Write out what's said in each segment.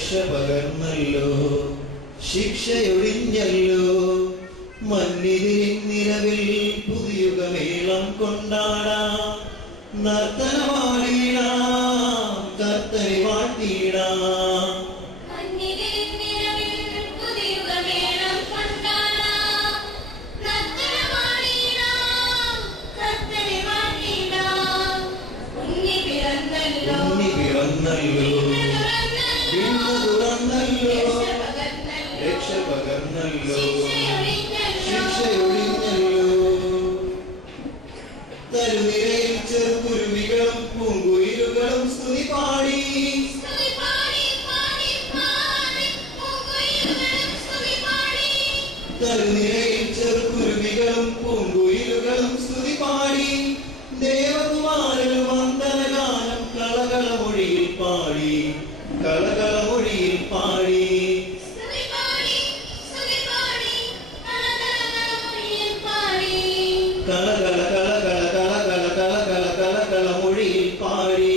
രക്ഷ പകർന്നല്ലോ, ശിക്ഷയൊഴിഞ്ഞല്ലോ. മന്നിതിരിനിരവിൽ പുതിയുഗമേളം കൊണ്ടാടാം, നർത്തനമാടിയിടാം, കർത്തനെ വാഴ്ത്തിയിടാം. രക്ഷ പകർന്നല്ലോ, ശിക്ഷയൊഴിഞ്ഞല്ലോ. തരുനിരയിൽ ചെറുകുരുവികളും പൂങ്കുയിലുകളും സ്തുതി പാടി. തരുനിരയിൽ ചെറുകുരുവികളും പൂങ്കുയിലുകളും സ്തുതി പാടി. ദേവകുമാരനും വന്ദനഗാനം കളകളമൊഴിയിൽ പാടി, കളകളമൊഴിയിൽ പാടി. കളകള കളകള കളകള കളകള കളകള മൊഴിയിൽ പാടി.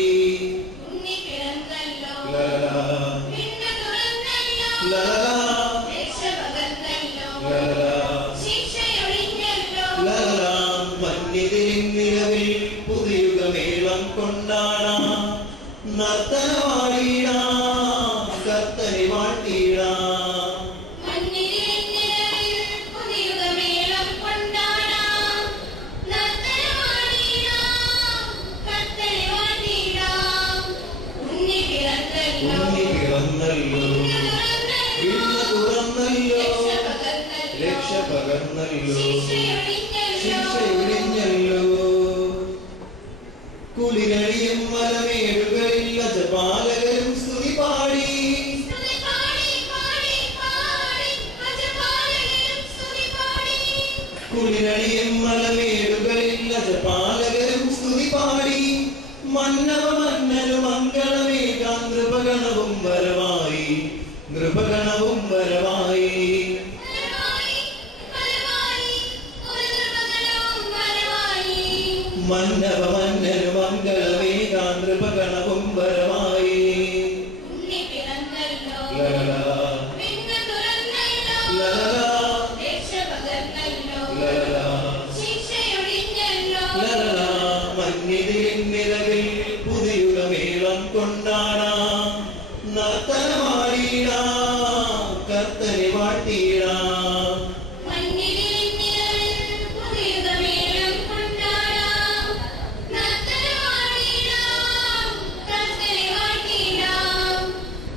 മന്നിതിരിനിരവിൽ പുതിയുഗമേളം കൊണ്ടാടാം, നർത്തനമാടിയിടാം, കർത്തനെ വാഴ്ത്തിയിടാം. ഉണ്ണി പിറന്നല്ലോ, വിണ്ണ് തുറന്നല്ലോ, രക്ഷ പകർന്നല്ലോ, ശിക്ഷയൊഴിഞ്ഞല്ലോ. കുളിരണിയും മലമേടുകളിൽ അജപാലകരും സ്തുതി പാടി. കുളിരണിയും മലമേടുകളിൽ അജപാലകരും സ്തുതി പാടി. മന്നവ മന്നനു മംഗളമേകാം, നൃപഗണവും വരവായി, നൃപഗണവും വരവായി. മന്നവ മന്നനു മംഗളമേകാം, നൃപഗണവും വരവായി. മന്നിതിരിനിരവിൽ പുതിയുഗമേളം കൊണ്ടാടാം, നർത്തനമാടിയിടാം, കർത്തനെ വാഴ്ത്തിയിടാം.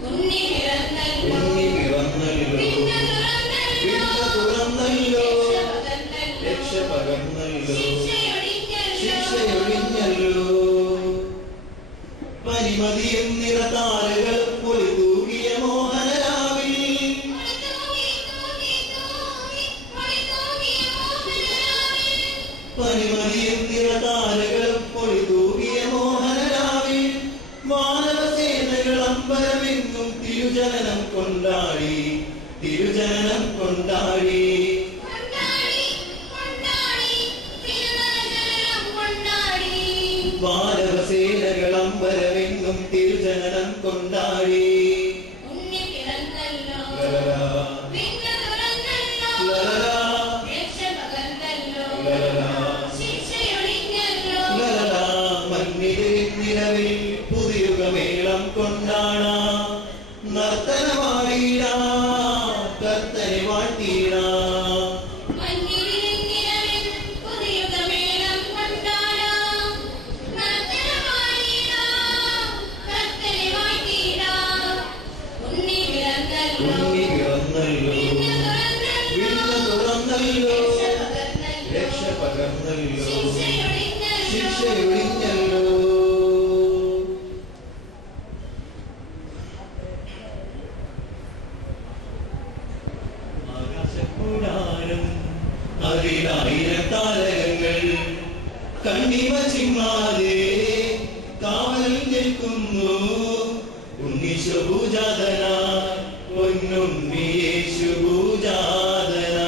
ഉണ്ണി പിറന്നല്ലോ, വിണ്ണ് തുറന്നല്ലോ, രക്ഷ പകർന്നല്ലോ, ശിക്ഷയൊഴിഞ്ഞല്ലോ. പരിമതിയും നിറതാരകൾ പൊലി തൂകിയ മോഹനരാവിൽ, പരിമതിയും നിറതാരകൾ പൊലി തൂകിയ മോഹനരാവിൽ. വാനവസേനകൾ അമ്പരമെങ്ങും തിരുജനനം കൊണ്ടാടി, തിരുജനനം കൊണ്ടാടി. വാനവസേനകൾ അമ്പരമെങ്ങും തിരുജനനം കൊണ്ടാടി. മന്നിതിരിനിരവിൽ പുതിയുഗമേളം കൊണ്ടാടാം, നർത്തനമാടിയിടാം, കർത്തനെ വാഴ്ത്തിയിടാം. ഉണ്ണി പിറന്നല്ലോ, വിണ്ണ് തുറന്നല്ലോ, രക്ഷ പകർന്നല്ലോ, ശിക്ഷയൊഴിഞ്ഞല്ലോ. ആകാശക്കൂടാരം അതിലായിരം താരകങ്ങൾ കണ്ണിമ ചിമ്മാതെ കാവൽ നിൽക്കുന്നു. ഉണ്ണീശുഭൂജാതന, പൊന്നുണ്ണിയേശുഭൂജാതന.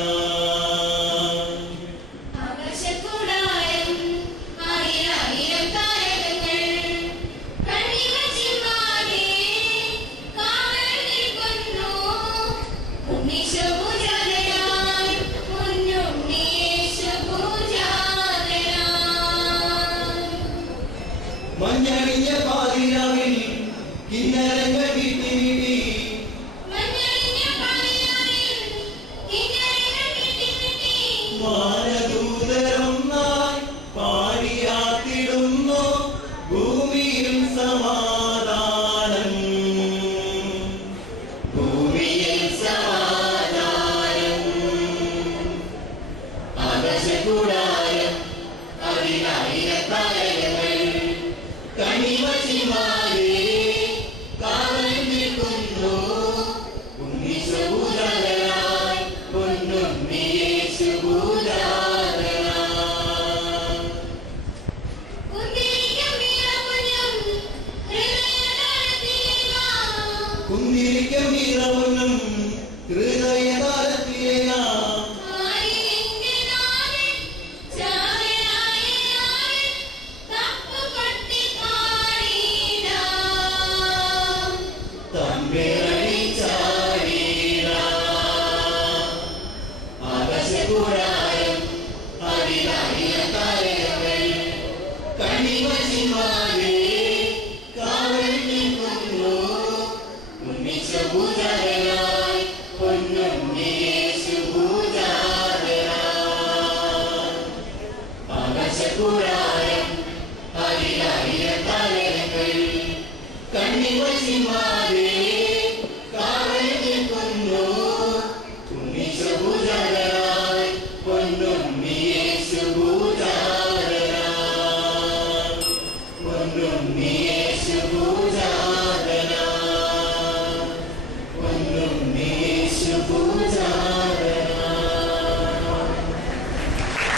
ആകാശക്കൂടാരം കുന്തിരിക്കമ്പീരവണ്ണം ഹൃദയതാരത്തിലേനാ Me